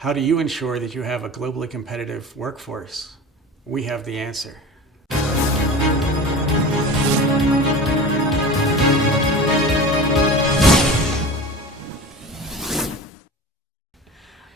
How do you ensure that you have a globally competitive workforce? We have the answer.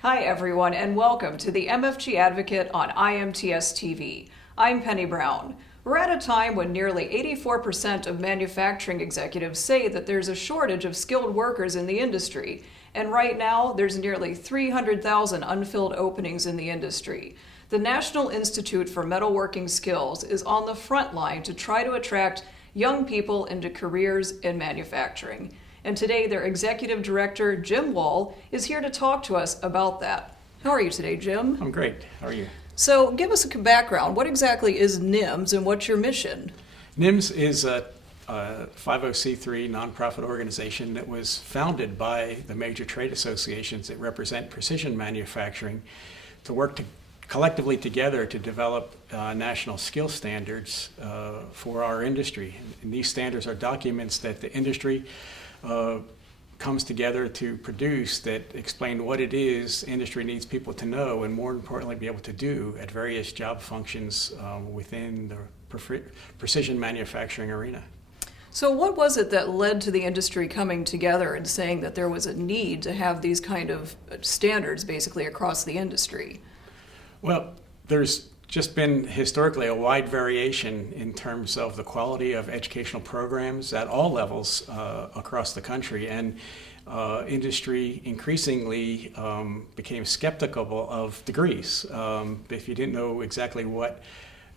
Hi everyone, and welcome to the MFG Advocate on IMTS TV. I'm Penny Brown. We're at a time when nearly 84% of manufacturing executives say that there's a shortage of skilled workers in the industry. And right now, there's nearly 300,000 unfilled openings in the industry. The National Institute for Metalworking Skills is on the front line to try to attract young people into careers in manufacturing. And today, their executive director, Jim Wall, is here to talk to us about that. How are you today, Jim? I'm great. How are you? So give us a background. What exactly is NIMS and what's your mission? NIMS is a 50c3 nonprofit organization that was founded by the major trade associations that represent precision manufacturing to work collectively together to develop national skill standards for our industry. And these standards are documents that the industry comes together to produce that explain what it is industry needs people to know and, more importantly, be able to do at various job functions within the precision manufacturing arena. So what was it that led to the industry coming together and saying that there was a need to have these kind of standards basically across the industry? Well, there's just been historically a wide variation in terms of the quality of educational programs at all levels across the country, and industry increasingly became skeptical of degrees. If you didn't know exactly what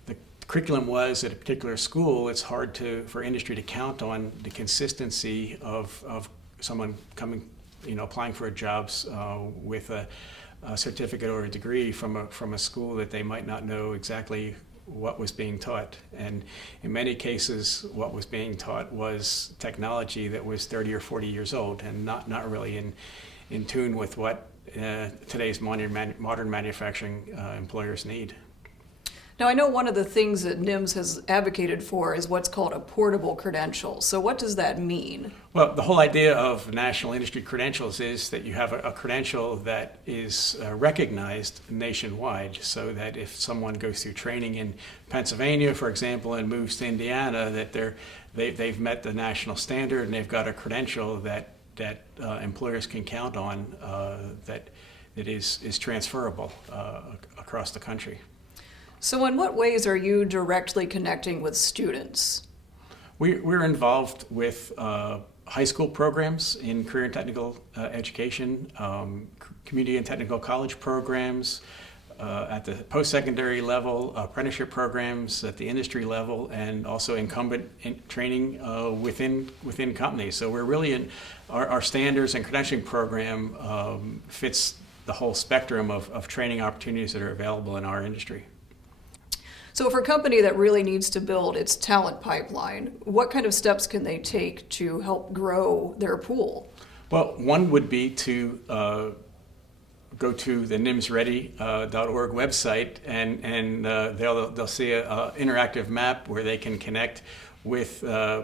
the curriculum was at a particular school, it's hard for industry to count on the consistency of someone coming, applying for jobs with a certificate or a degree from a school that they might not know exactly what was being taught. And in many cases, what was being taught was technology that was 30 or 40 years old and not really in tune with what today's modern manufacturing employers need. Now, I know one of the things that NIMS has advocated for is what's called a portable credential. So what does that mean? Well, the whole idea of national industry credentials is that you have a credential that is recognized nationwide, so that if someone goes through training in Pennsylvania, for example, and moves to Indiana, that they've met the national standard and they've got a credential that employers can count on that is transferable across the country. So in what ways are you directly connecting with students? We're involved with high school programs in career and technical education, community and technical college programs, at the post-secondary level, apprenticeship programs at the industry level, and also incumbent training within companies. So we're really our standards and credentialing program fits the whole spectrum of training opportunities that are available in our industry. So for a company that really needs to build its talent pipeline, what kind of steps can they take to help grow their pool? Well, one would be to go to the nimsready.org website, and they'll see an interactive map where they can connect with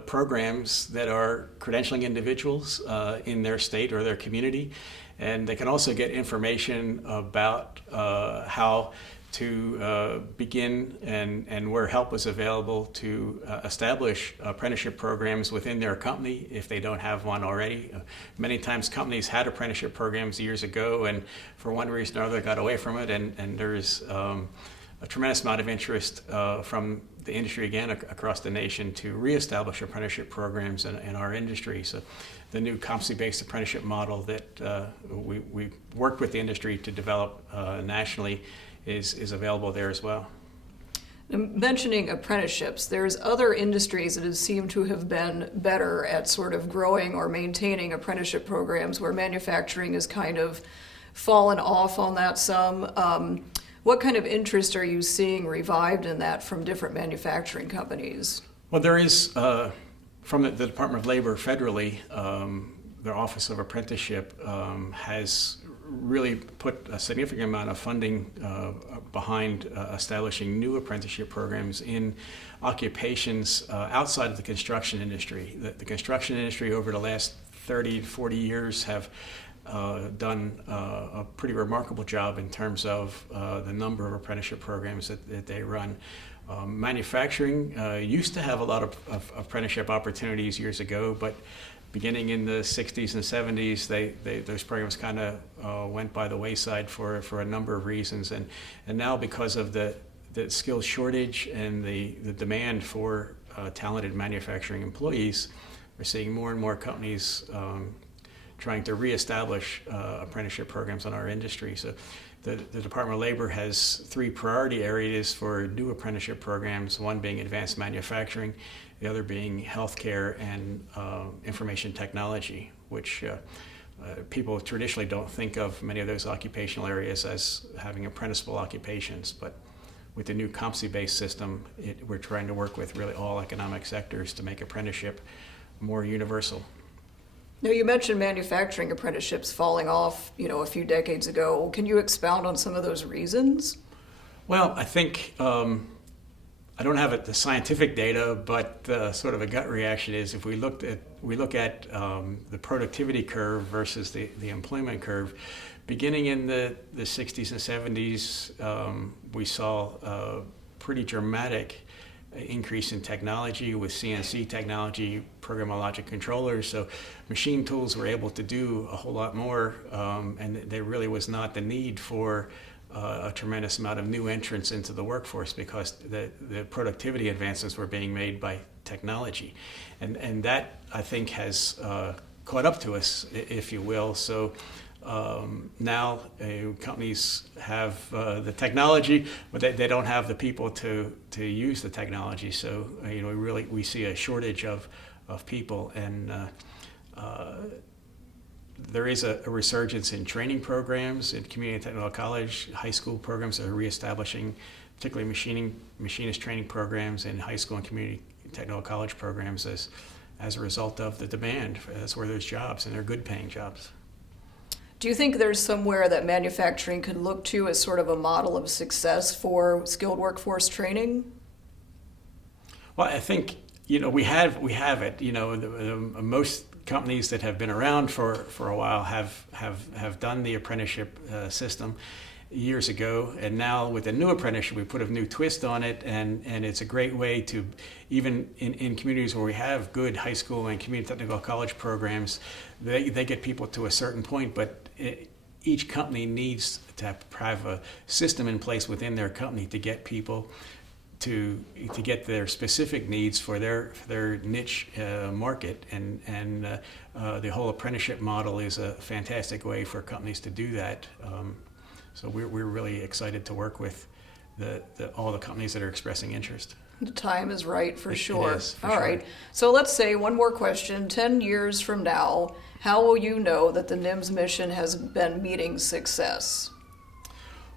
programs that are credentialing individuals in their state or their community. And they can also get information about how to begin and where help is available to establish apprenticeship programs within their company if they don't have one already. Many times companies had apprenticeship programs years ago and for one reason or another got away from it, and there's a tremendous amount of interest from the industry again across the nation to reestablish apprenticeship programs in our industry. So the new competency-based apprenticeship model that we worked with the industry to develop nationally is available there as well. Mentioning apprenticeships, there's other industries that seem to have been better at sort of growing or maintaining apprenticeship programs where manufacturing has kind of fallen off on that some. What kind of interest are you seeing revived in that from different manufacturing companies? Well, there is, from the Department of Labor federally, their Office of Apprenticeship has really put a significant amount of funding behind establishing new apprenticeship programs in occupations outside of the construction industry. The construction industry over the last 30 to 40 years have done a pretty remarkable job in terms of the number of apprenticeship programs that they run. Manufacturing used to have a lot of apprenticeship opportunities years ago, but beginning in the 60s and 70s, those programs kind of went by the wayside for a number of reasons. And now, because of the skills shortage and the demand for talented manufacturing employees, we're seeing more and more companies trying to reestablish apprenticeship programs in our industry. So the Department of Labor has 3 priority areas for new apprenticeship programs, one being advanced manufacturing, the other being healthcare and information technology, which people traditionally don't think of many of those occupational areas as having apprenticeable occupations. But with the new competency-based system, we're trying to work with really all economic sectors to make apprenticeship more universal. Now, you mentioned manufacturing apprenticeships falling off, a few decades ago. Can you expound on some of those reasons? Well, I think I don't have the scientific data, but sort of a gut reaction is if we look at the productivity curve versus the employment curve, beginning in the 60s and 70s, we saw a pretty dramatic increase in technology with CNC technology, programmable logic controllers. So machine tools were able to do a whole lot more, and there really was not the need for a tremendous amount of new entrants into the workforce because the productivity advances were being made by technology. And that, I think, has caught up to us, if you will. So now companies have the technology, but they don't have the people to use the technology. So we see a shortage of people, and there is a resurgence in training programs in community and technical college. High school programs are reestablishing, particularly machinist training programs in high school and community technical college programs as a result of the demand. That's where there's jobs, and they're good paying jobs. Do you think there's somewhere that manufacturing could look to as sort of a model of success for skilled workforce training? Well, I think we have it. Most companies that have been around for a while have done the apprenticeship system years ago, and now with the new apprenticeship, we put a new twist on it, and it's a great way to, even in communities where we have good high school and community technical college programs, they get people to a certain point, but each company needs to have a system in place within their company to get people to get their specific needs for their niche market, and the whole apprenticeship model is a fantastic way for companies to do that. So we're really excited to work with all the companies that are expressing interest. The time is right for sure. It is, for All sure. right. So let's say one more question. 10 years from now, how will you know that the NIMS mission has been meeting success?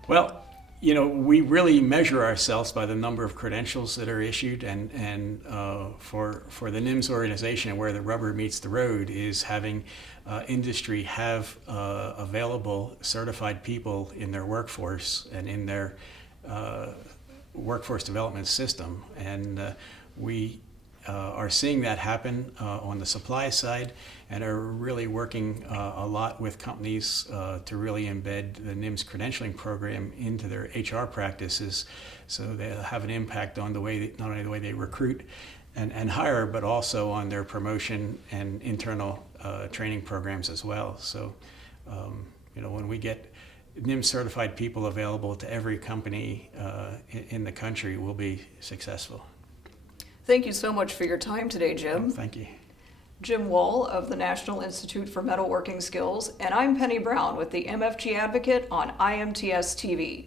Well, we really measure ourselves by the number of credentials that are issued, and for the NIMS organization, where the rubber meets the road is having industry have available certified people in their workforce and in their workforce development system. And we are seeing that happen on the supply side, and are really working a lot with companies to really embed the NIMS credentialing program into their HR practices, so they'll have an impact on not only the way they recruit and hire, but also on their promotion and internal training programs as well. So when we get NIMS certified people available to every company in the country, we'll be successful. Thank you so much for your time today, Jim. Thank you. Jim Wall of the National Institute for Metalworking Skills, and I'm Penny Brown with the MFG Advocate on IMTS TV.